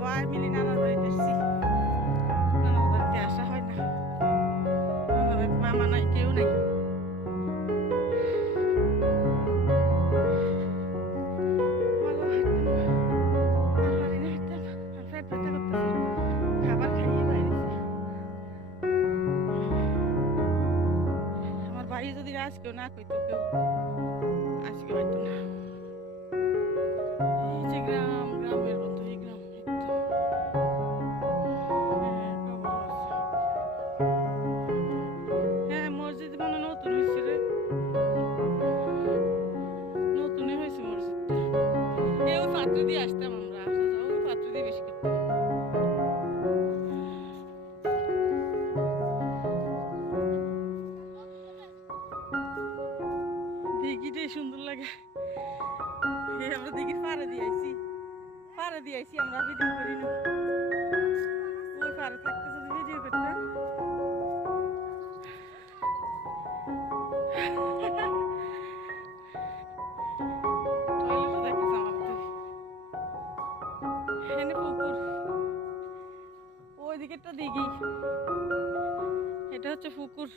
সবাই মিলে নানার বাড়িতে এসেছি নানার বাড়িতে আসা হয় না। নানার বাড়িতে মামা নাই, কেউ নাই। যদি আজকেও না কইতো, কেউ আজকে হয়তো না। যাওয়া দিয়ে সুন্দর লাগে। আমরা দিঘির পাড়ে দিয়ে আইছি। পাড়ে আমরা করি না। ওই পাড়ে থাকতে ওই দিকেরটা দিঘি এটা হচ্ছে পুকুর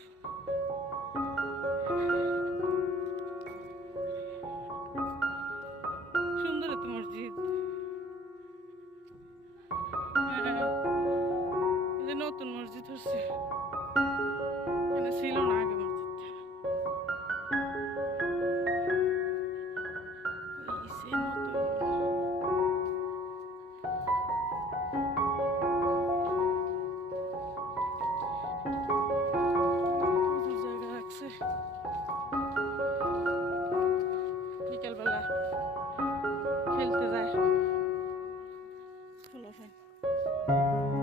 Música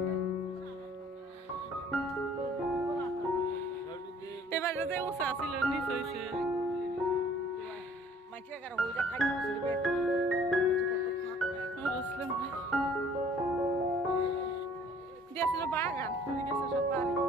এবার যে উঁচা ছিল নিচ হয়েছে বুঝলাম দিয়েছিল বাগান গেছে সব বাড়ি।